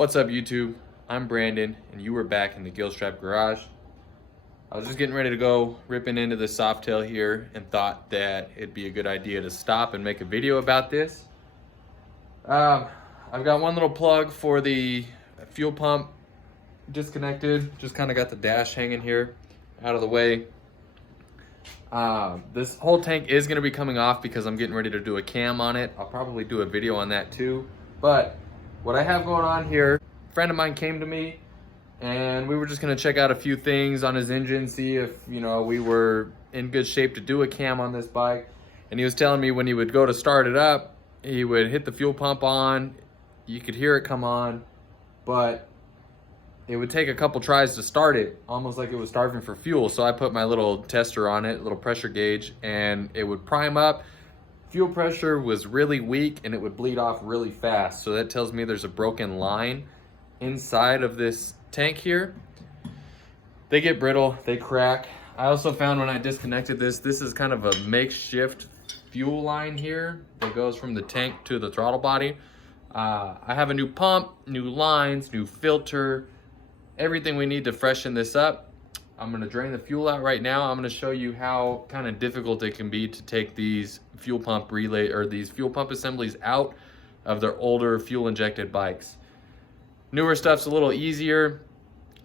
What's up, YouTube? I'm Brandon, and you were back in the Gilstrap garage. I was just getting ready to go ripping into the Softail here and thought that it'd be a good idea to stop and make a video about this. I've got one little plug for the fuel pump disconnected. Just kind of got the dash hanging here out of the way. This whole tank is going to be coming off because I'm getting ready to do a cam on it. I'll probably do a video on that too. But what I have going on here, a friend of mine came to me and we were just going to check out a few things on his engine, see if, you know, we were in good shape to do a cam on this bike. And he was telling me when he would go to start it up, he would hit the fuel pump on, you could hear it come on, but it would take a couple tries to start it, almost like it was starving for fuel. So I put my little tester on it, little pressure gauge, and it would prime up. Fuel pressure was really weak and it would bleed off really fast. So that tells me there's a broken line inside of this tank here. They get brittle, they crack. I also found when I disconnected this is kind of a makeshift fuel line here that goes from the tank to the throttle body. I have a new pump, new lines, new filter, everything we need to freshen this up. I'm gonna drain the fuel out right now. I'm gonna show you how kind of difficult it can be to take these fuel pump relay or these fuel pump assemblies out of their older fuel injected bikes. Newer stuff's a little easier,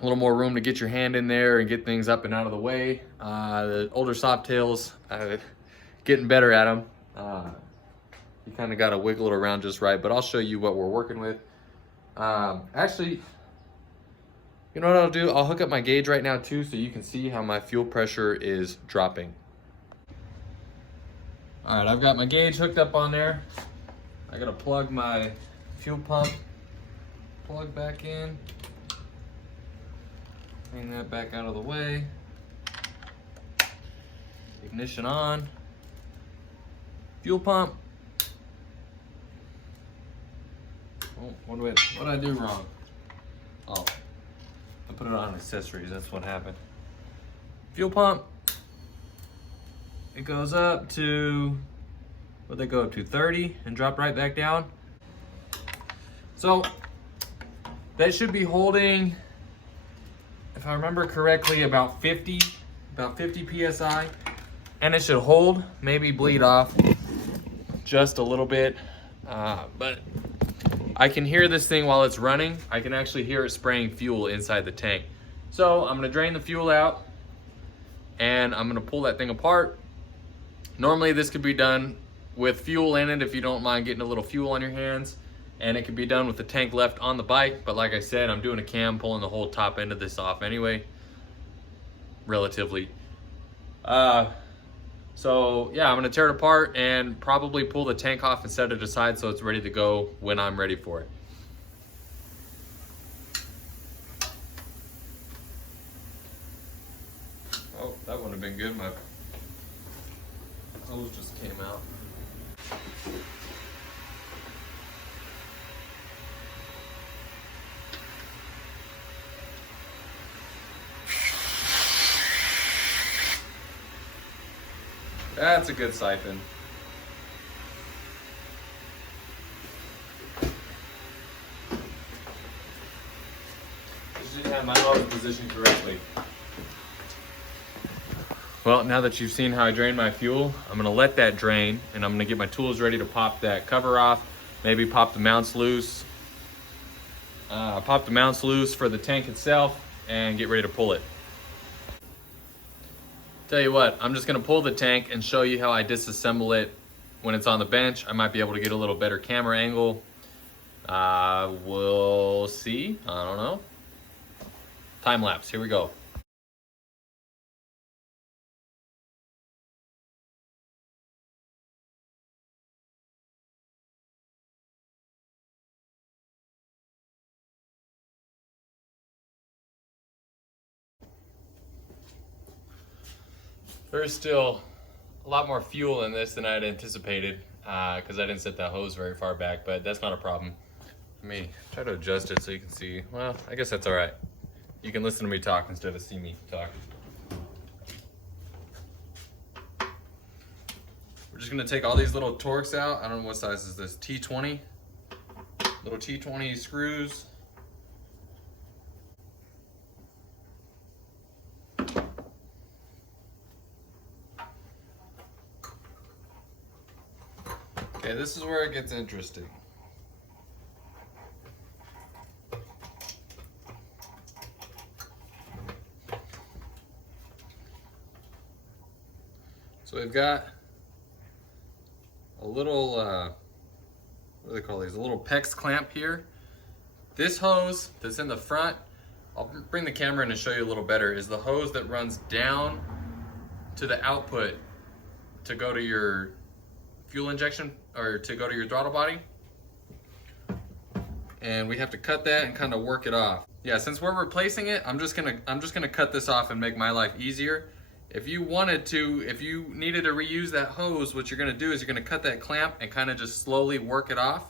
a little more room to get your hand in there and get things up and out of the way. The older Softails, getting better at them. You kind of got to wiggle it around just right, but I'll show you what we're working with. Actually, you know what I'll do? I'll hook up my gauge right now too so you can see how my fuel pressure is dropping. All right, I've got my gauge hooked up on there. I gotta plug my fuel pump plug back in. Bring that back out of the way. Ignition on. Fuel pump. Oh, what did I do wrong? Oh. I put it on accessories, that's what happened. Fuel pump. It goes up to, what'd they go up to, 30 and drop right back down. So that should be holding, if I remember correctly, about 50 PSI. And it should hold, maybe bleed off just a little bit. But I can hear this thing while it's running. I can actually hear it spraying fuel inside the tank. So I'm gonna drain the fuel out and I'm gonna pull that thing apart. Normally this could be done with fuel in it if you don't mind getting a little fuel on your hands, and it could be done with the tank left on the bike. But like I said, I'm doing a cam, pulling the whole top end of this off anyway, relatively. So yeah, I'm gonna tear it apart and probably pull the tank off and set it aside so it's ready to go when I'm ready for it. Oh, that wouldn't have been good. My hose just came out. That's a good siphon. Just didn't have my hose positioned correctly. Well, now that you've seen how I drain my fuel, I'm gonna let that drain and I'm gonna get my tools ready to pop that cover off, maybe pop the mounts loose. Pop the mounts loose for the tank itself and get ready to pull it. Tell you what, I'm just gonna pull the tank and show you how I disassemble it when it's on the bench. I might be able to get a little better camera angle. We'll see, I don't know. Time lapse, here we go. There's still a lot more fuel in this than I had anticipated because I didn't set that hose very far back, but that's not a problem. Let me try to adjust it so you can see. Well, I guess that's all right. You can listen to me talk instead of see me talk. We're just gonna take all these little Torx out. I don't know what size is this, T20? Little T20 screws. Okay, this is where it gets interesting. So we've got a little, what do they call these? A little PEX clamp here. This hose that's in the front, I'll bring the camera in and show you a little better, is the hose that runs down to the output to go to your fuel injection, or to go to your throttle body. And we have to cut that and kind of work it off. Yeah, since we're replacing it, I'm just gonna cut this off and make my life easier. If you wanted to, if you needed to reuse that hose, what you're gonna do is you're gonna cut that clamp and kind of just slowly work it off.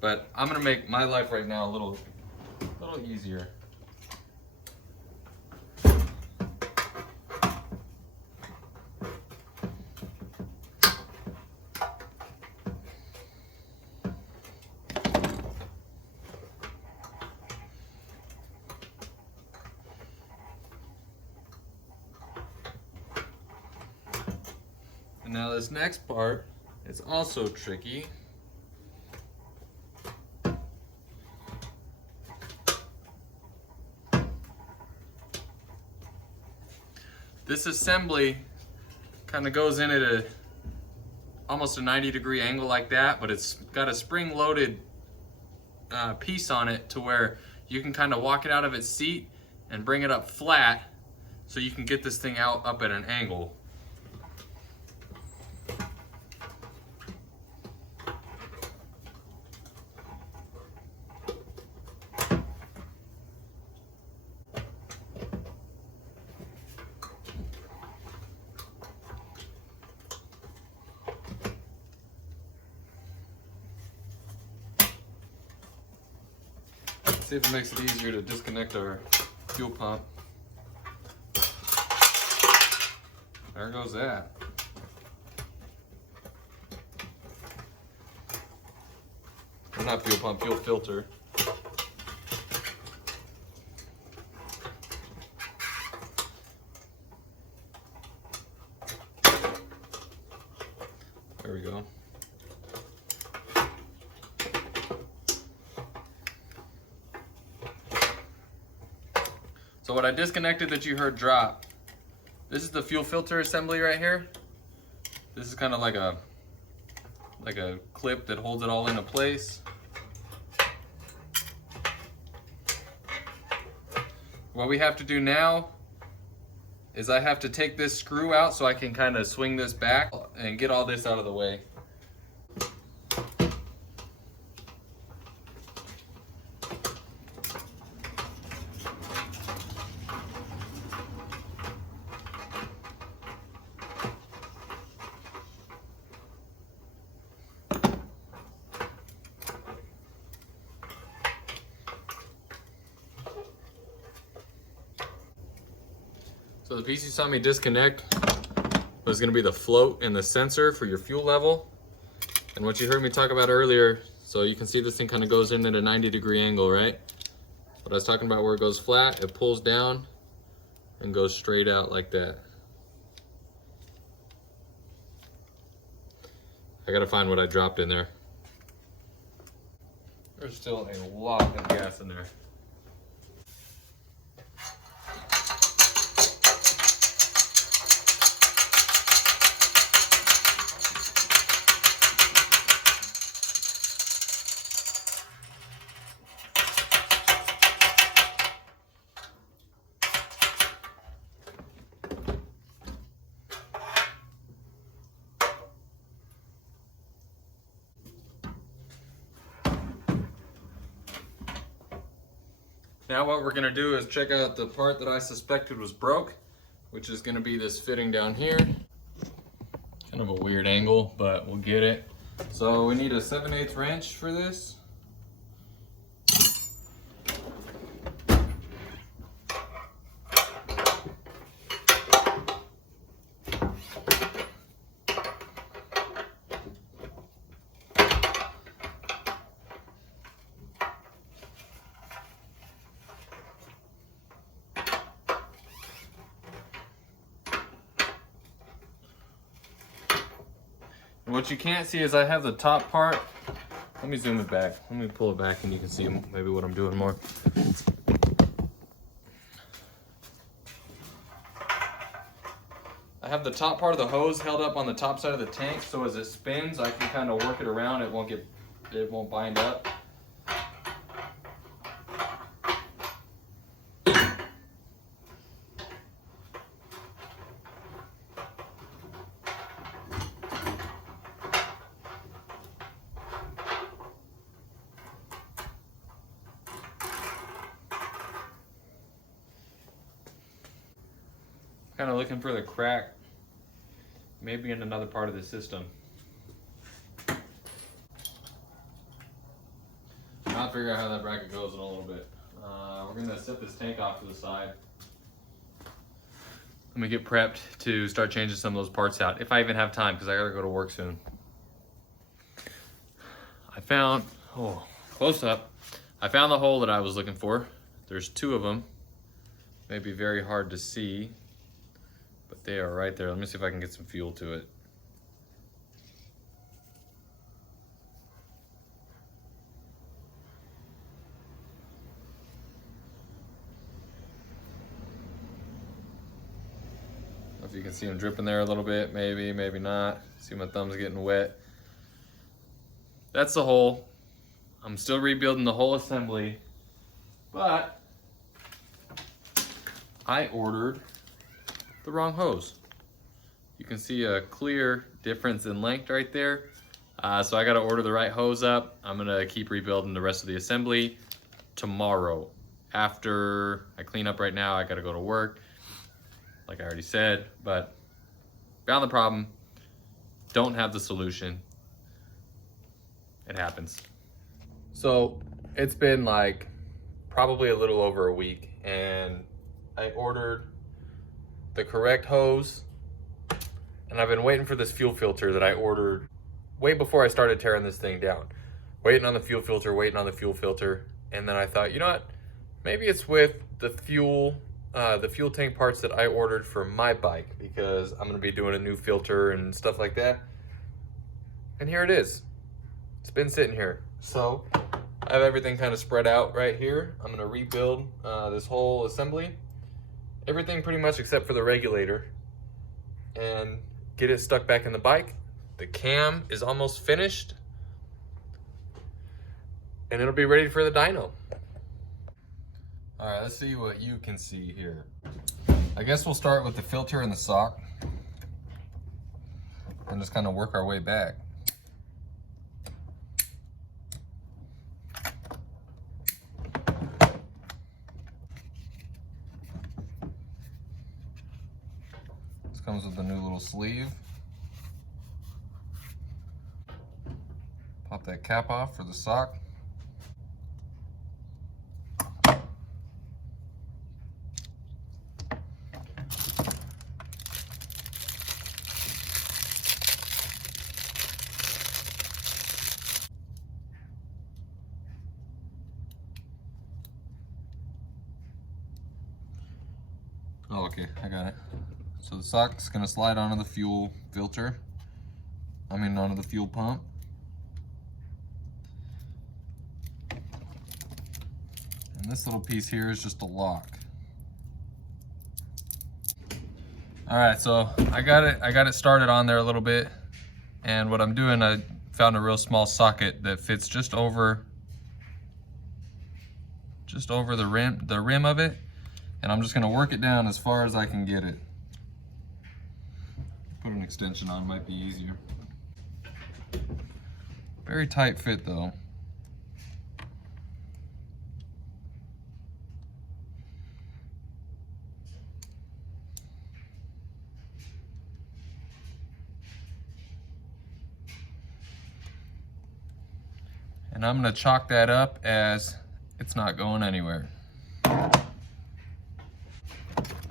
But I'm gonna make my life right now a little easier. And now this next part is also tricky. This assembly kind of goes in at almost a 90-degree angle like that, but it's got a spring-loaded piece on it to where you can kind of walk it out of its seat and bring it up flat so you can get this thing out up at an angle. See if it makes it easier to disconnect our fuel pump. There goes that. Or not fuel pump, fuel filter. There we go. So what I disconnected that you heard drop, this is the fuel filter assembly right here. This is kind of like a clip that holds it all into place. What we have to do now is I have to take this screw out so I can kind of swing this back and get all this out of the way. So the piece you saw me disconnect was going to be the float and the sensor for your fuel level. And what you heard me talk about earlier, so you can see this thing kind of goes in at a 90-degree angle, right? What I was talking about, where it goes flat, it pulls down and goes straight out like that. I gotta find what I dropped in there. There's still a lot of gas in there. Now what we're gonna do is check out the part that I suspected was broke, which is gonna be this fitting down here. Kind of a weird angle, but we'll get it. So we need a 7/8 wrench for this. what you can't see is I have the top part. Let me zoom it back. Let me pull it back and you can see maybe what I'm doing more. I have the top part of the hose held up on the top side of the tank, so as it spins, I can kind of work it around. It won't bind up. Kind of looking for the crack, maybe in another part of the system. I'll figure out how that bracket goes in a little bit. We're gonna set this tank off to the side. Let me get prepped to start changing some of those parts out, if I even have time, because I gotta go to work soon. I found, close up, I found the hole that I was looking for. There's two of them. Maybe very hard to see, but they are right there. Let me see if I can get some fuel to it. If you can see them dripping there a little bit, maybe, maybe not. See my thumb's getting wet. That's the hole. I'm still rebuilding the whole assembly, but I ordered the wrong hose. You can see a clear difference in length right there. So I gotta order the right hose up. I'm gonna keep rebuilding the rest of the assembly tomorrow. After I clean up right now, I gotta go to work, like I already said, but found the problem, don't have the solution. It happens. So it's been like probably a little over a week, and I ordered the correct hose, and I've been waiting for this fuel filter that I ordered way before I started tearing this thing down. Waiting on the fuel filter, and then I thought, you know what? Maybe it's with the fuel tank parts that I ordered for my bike, because I'm gonna be doing a new filter and stuff like that. And here it is. It's been sitting here. So I have everything kind of spread out right here. I'm gonna rebuild this whole assembly. Everything pretty much except for the regulator, and get it stuck back in the bike. The cam is almost finished, and it'll be ready for the dyno. All right, let's see what you can see here. I guess we'll start with the filter and the sock and just kind of work our way back. This comes with a new little sleeve. Pop that cap off for the sock. Oh, okay, I got it. So the sock's gonna slide onto the fuel filter. Onto the fuel pump. And this little piece here is just a lock. All right, so I got it started on there a little bit. And what I'm doing, I found a real small socket that fits just over the rim of it. And I'm just gonna work it down as far as I can get it. Put an extension on, might be easier. Very tight fit though. And I'm gonna chalk that up as it's not going anywhere.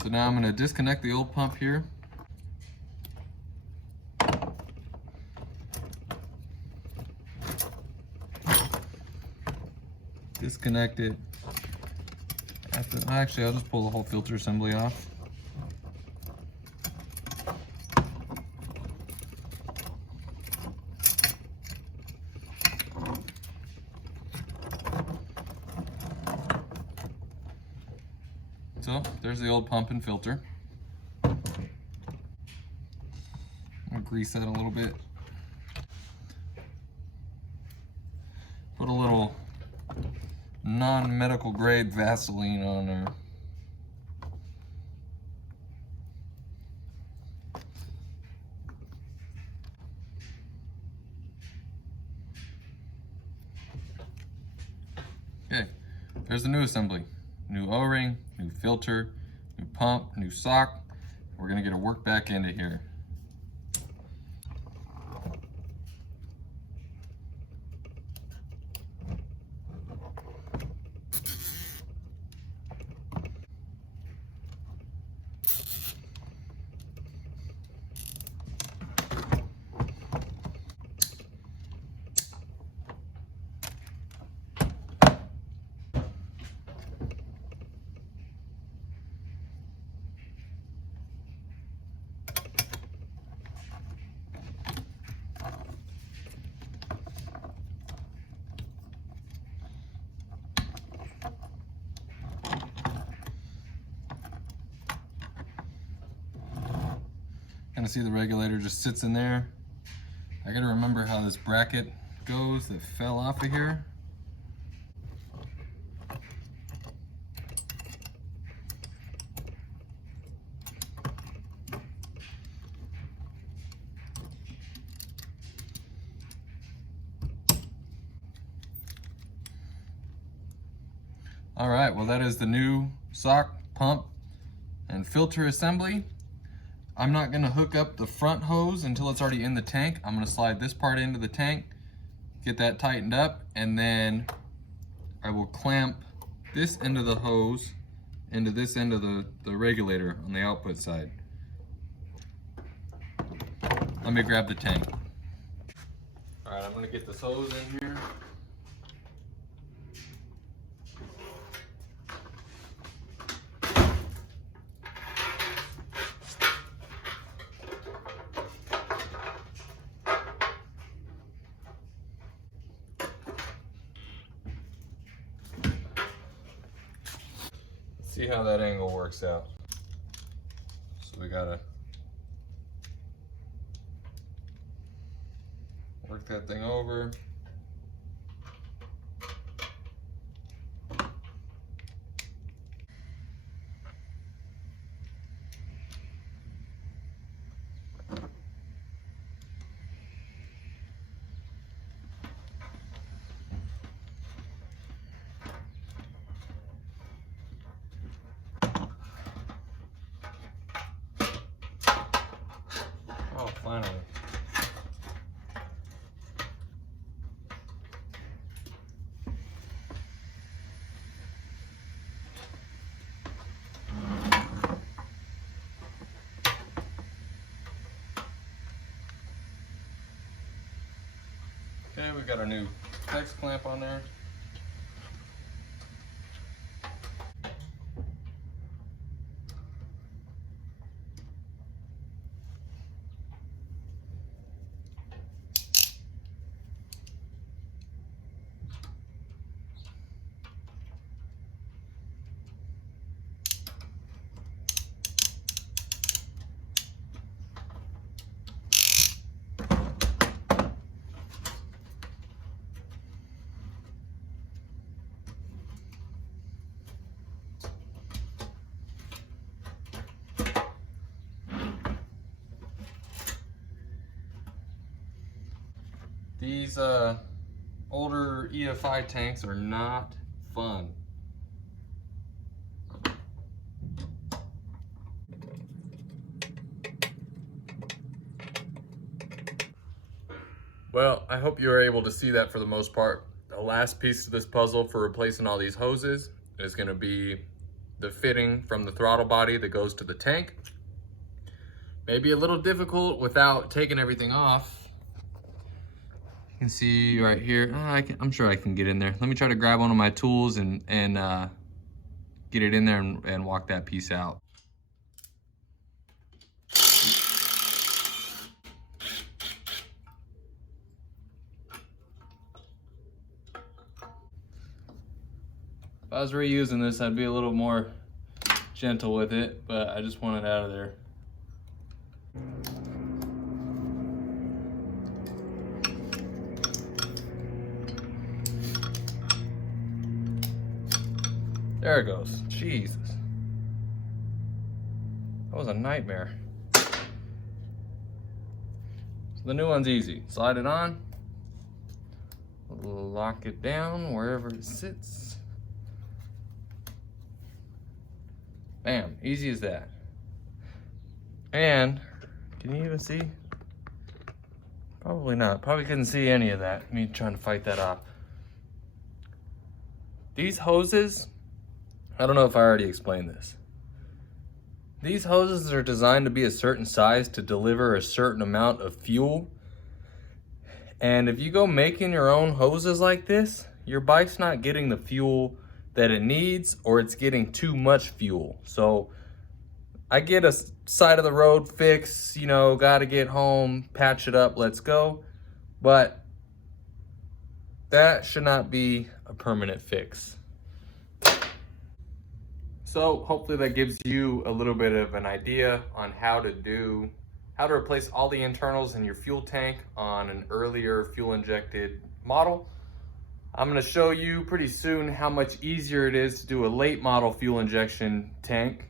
So now I'm gonna disconnect the old pump here. Disconnect it. Actually, I'll just pull the whole filter assembly off. So there's the old pump and filter. I'll grease that a little bit. Put a little non-medical grade Vaseline on there. Okay, there's the new assembly. New O-ring, new filter, new pump, new sock. We're gonna get a work back into here. Kind of see the regulator just sits in there. I gotta remember how this bracket goes that fell off of here. All right, well that is the new sock, pump, and filter assembly. I'm not gonna hook up the front hose until it's already in the tank. I'm gonna slide this part into the tank, get that tightened up, and then I will clamp this end of the hose into this end of the regulator on the output side. Let me grab the tank. All right, I'm gonna get this hose in here. See how that angle works out. So we gotta work that thing over. Oh, finally. Okay, we got our new hex clamp on there. These older EFI tanks are not fun. Well, I hope you were able to see that for the most part. The last piece of this puzzle for replacing all these hoses is going to be the fitting from the throttle body that goes to the tank. Maybe a little difficult without taking everything off. You can see right here, I'm sure I can get in there. Let me try to grab one of my tools and get it in there and walk that piece out. If I was reusing this, I'd be a little more gentle with it, but I just want it out of there. There it goes. Jesus. That was a nightmare. So the new one's easy. Slide it on. Lock it down wherever it sits. Bam. Easy as that. And, can you even see? Probably not. Probably couldn't see any of that. Me trying to fight that off. These hoses, I don't know if I already explained this. These hoses are designed to be a certain size to deliver a certain amount of fuel. And if you go making your own hoses like this, your bike's not getting the fuel that it needs, or it's getting too much fuel. So I get a side of the road fix, you know, gotta get home, patch it up, let's go. But that should not be a permanent fix. So hopefully that gives you a little bit of an idea on how to replace all the internals in your fuel tank on an earlier fuel injected model. I'm gonna show you pretty soon how much easier it is to do a late model fuel injection tank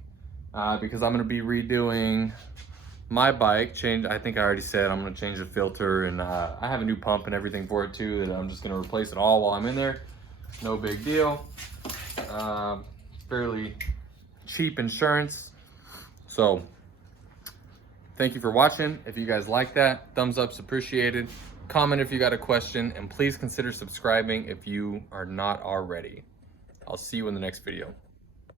because I'm gonna be redoing my bike. I think I already said I'm gonna change the filter, and I have a new pump and everything for it too, that I'm just gonna replace it all while I'm in there. No big deal. Fairly cheap insurance. So thank you for watching. If you guys like that, thumbs up's appreciated. Comment if you got a question, and please consider subscribing if you are not already. I'll see you in the next video.